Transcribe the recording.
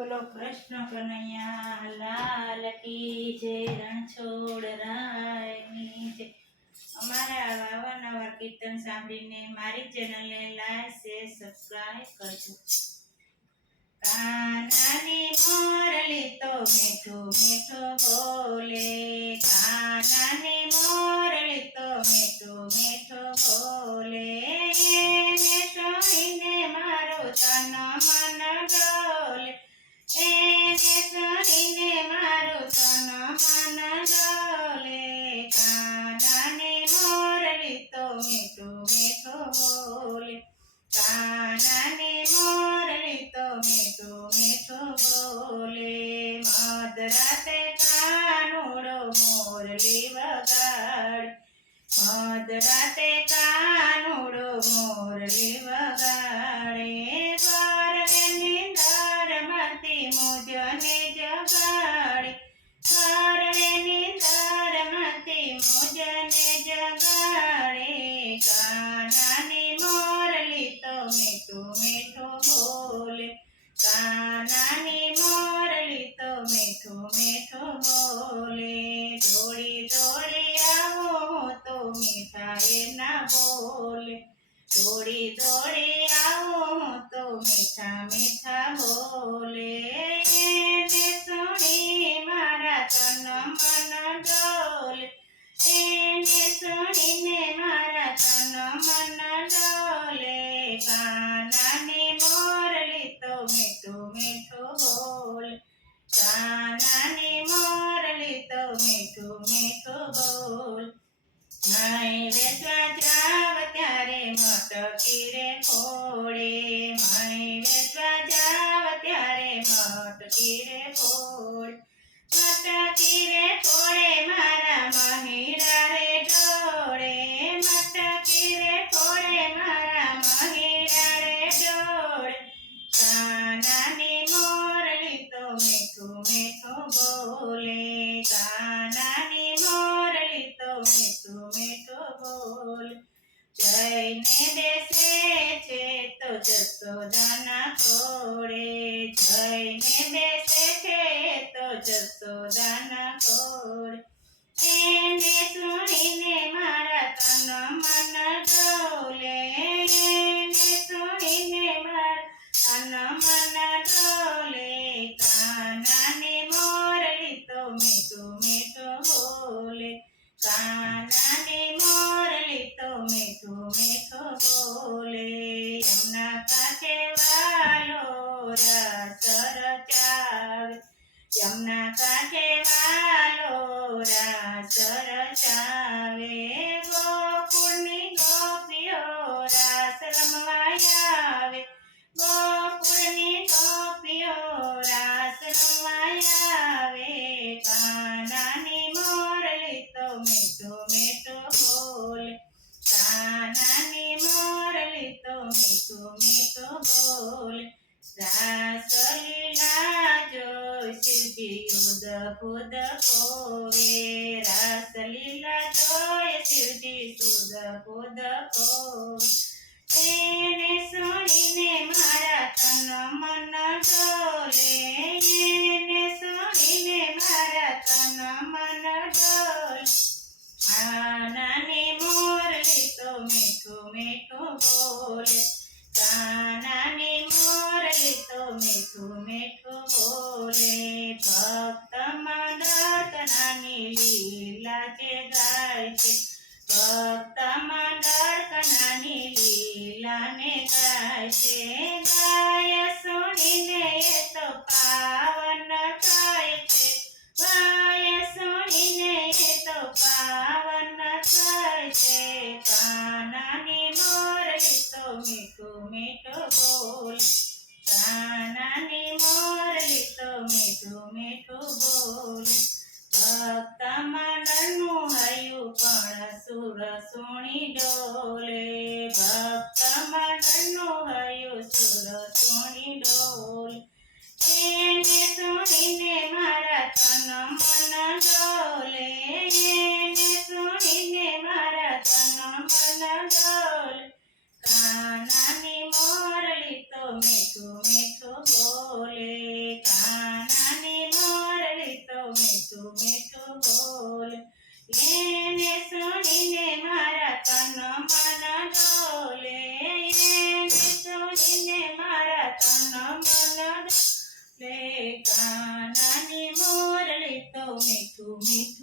બોલો કૃષ્ણ કનૈયા લાલ કી જે રણછોડ રાયની જય. અમારા આવા નવા કીર્તન સાંભળીને મારી ચેનલને લાઈક, શેર, સબસ્ક્રાઇબ કરજો. કાનાની મોરલી તો મીઠું મીઠું બોલે કાનાની મધરાતે કાનુડો મોરલી વગાડે ગરવે નિંદરમાંથી મુજને જગાડે. માય વેચવા જાવ ત્યારે મટકી રે ફોડે માય વેચવા જાવ ત્યારે મટકી રે ફોડે બોલે. જઈને બેસે છે તો જસોદાના છોડે. જઈને બેસે છે તો જસોદાના ખુદ કોવે રાસ લીલા જોય શિવજી સુદ ખુદ કોવે એને સુણીને મારા તન મન ડોલે, એને સુણીને મારા તન મન ડોલે. કાનાની મોરલી તો મીઠું મીઠું બોલે. કાનાની મોરલી તો મીઠું મીઠું જે ગાય છે. ભક્ત મંડળ કનાની લીલાને ગાય છે. ગાય સુણીને એ તો પાવન થાય છે. ગાય સુણીને એ તો પાવન થાય છે. કાનાની મોરલી તો મીઠું મીઠું સુણી ડોલે એને સુણીને મારા તન મન ડોલે. એને સુણીને મારા તન મન ડોલે. કાનાની મોરલી તો મીઠું મીઠું